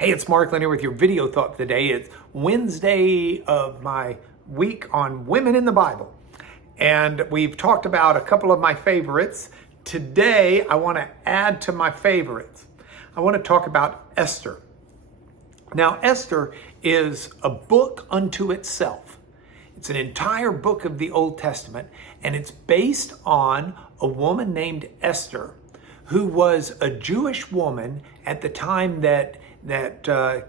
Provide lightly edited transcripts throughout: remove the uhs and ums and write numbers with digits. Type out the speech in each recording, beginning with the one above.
Hey, it's Mark Lynn here with your video thought today. It's Wednesday of my week on women in the Bible. And we've talked about a couple of my favorites. Today, I want to add to my favorites. I want to talk about Esther. Now, Esther is a book unto itself. It's an entire book of the Old Testament, and it's based on a woman named Esther, who was a Jewish woman at the time that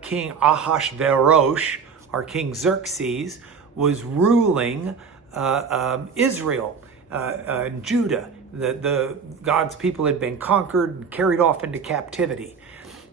King Ahasuerus, or King Xerxes, was ruling Israel and Judah. God's people had been conquered and carried off into captivity.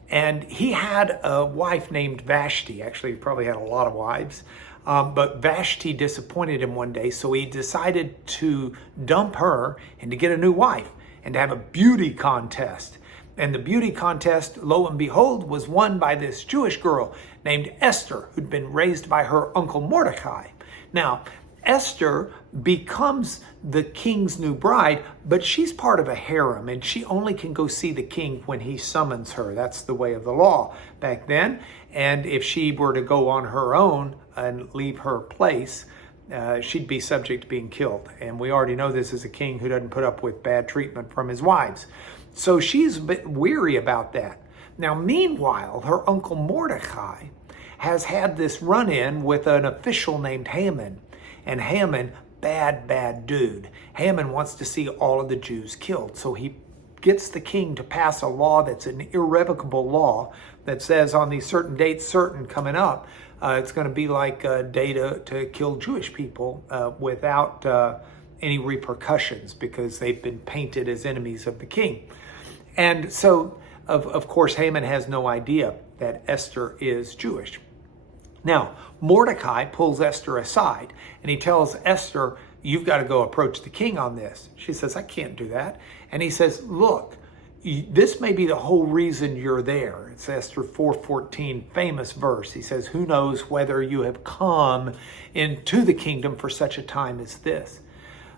And he had a wife named Vashti. Actually, he probably had a lot of wives. But Vashti disappointed him one day, so he decided to dump her and to get a new wife and to have a beauty contest. And the beauty contest, lo and behold, was won by this Jewish girl named Esther, who'd been raised by her uncle Mordecai. Now, Esther becomes the king's new bride, but she's part of a harem, and she only can go see the king when he summons her. That's the way of the law back then. And if she were to go on her own and leave her place, she'd be subject to being killed. And we already know this is a king who doesn't put up with bad treatment from his wives. So she's a bit weary about that. Now, meanwhile, her uncle Mordecai has had this run-in with an official named Haman. And Haman, bad dude. Haman wants to see all of the Jews killed. So he gets the king to pass a law that's an irrevocable law that says on these certain dates, certain coming up, it's going to be like a day to kill Jewish people without any repercussions, because they've been painted as enemies of the king. And so, of course, Haman has no idea that Esther is Jewish. Now, Mordecai pulls Esther aside, and he tells Esther, you've got to go approach the king on this. She says, I can't do that. And he says, look, this may be the whole reason you're there. It's Esther 4:14, famous verse. He says, who knows whether you have come into the kingdom for such a time as this.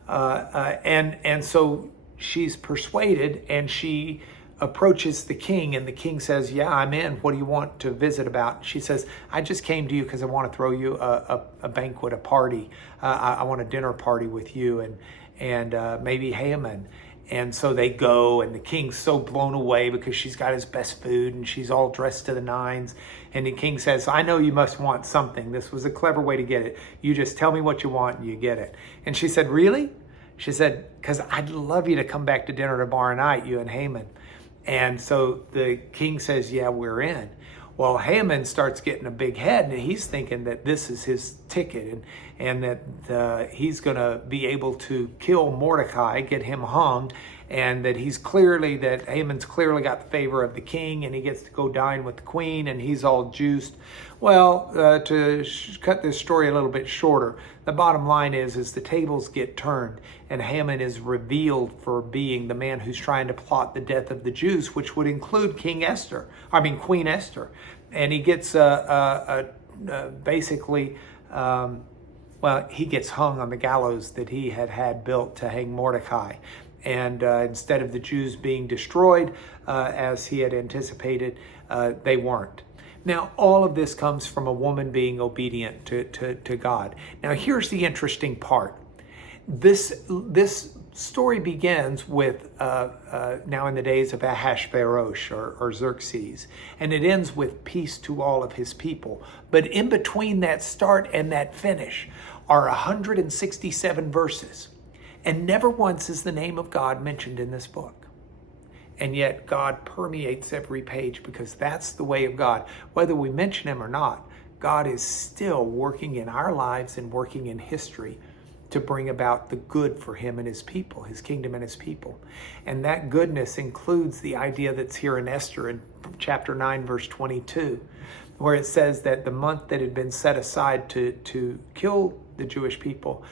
And so she's persuaded, and she approaches the king, and the king says, yeah, I'm in. What do you want to visit about? She says, I just came to you because I want to throw you a banquet, a party. I want a dinner party with you and maybe Haman. And so they go, and the king's so blown away because she's got his best food and she's all dressed to the nines. And the king says, I know you must want something. This was a clever way to get it. You just tell me what you want and you get it. And she said, really? She said, because I'd love you to come back to dinner tomorrow night, you and Haman. And so the king says, yeah, we're in. Well, Haman starts getting a big head, and he's thinking that this is his ticket, and that he's going to be able to kill Mordecai, get him hung, and that Haman's clearly got the favor of the king, and he gets to go dine with the queen, and he's all juiced. Well, to cut this story a little bit shorter, the bottom line is the tables get turned, and Haman is revealed for being the man who's trying to plot the death of the Jews, which would include Queen Esther. And he gets basically, he gets hung on the gallows that he had built to hang Mordecai. And instead of the Jews being destroyed, as he had anticipated, they weren't. Now, all of this comes from a woman being obedient to God. Now, here's the interesting part. This story begins with now in the days of Ahasuerus or Xerxes, and it ends with peace to all of his people. But in between that start and that finish are 167 verses, and never once is the name of God mentioned in this book. And yet God permeates every page, because that's the way of God. Whether we mention him or not, God is still working in our lives and working in history to bring about the good for him and his people, his kingdom and his people. And that goodness includes the idea that's here in Esther in chapter 9, verse 22, where it says that the month that had been set aside to kill the Jewish people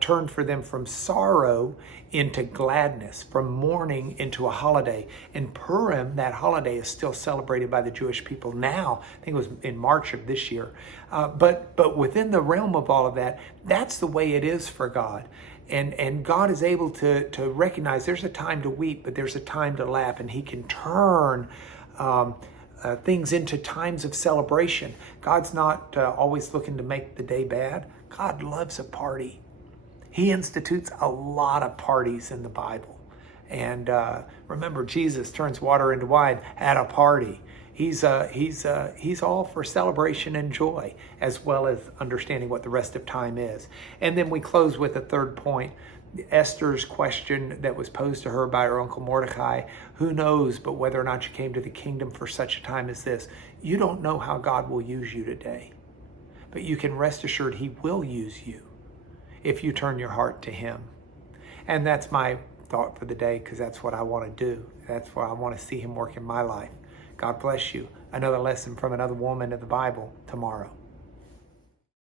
turned for them from sorrow into gladness, from mourning into a holiday. And Purim, that holiday, is still celebrated by the Jewish people now. I think it was in March of this year. But within the realm of all of that, that's the way it is for God. And God is able to recognize there's a time to weep, but there's a time to laugh, and he can turn things into times of celebration. God's not always looking to make the day bad. God loves a party. He institutes a lot of parties in the Bible. And remember, Jesus turns water into wine at a party. He's all for celebration and joy, as well as understanding what the rest of time is. And then we close with a third point. Esther's question that was posed to her by her uncle Mordecai, who knows but whether or not you came to the kingdom for such a time as this. You don't know how God will use you today, but you can rest assured he will use you if you turn your heart to him. And that's my thought for the day, because that's what I want to do. That's why I want to see him work in my life. God bless you. Another lesson from another woman of the Bible tomorrow.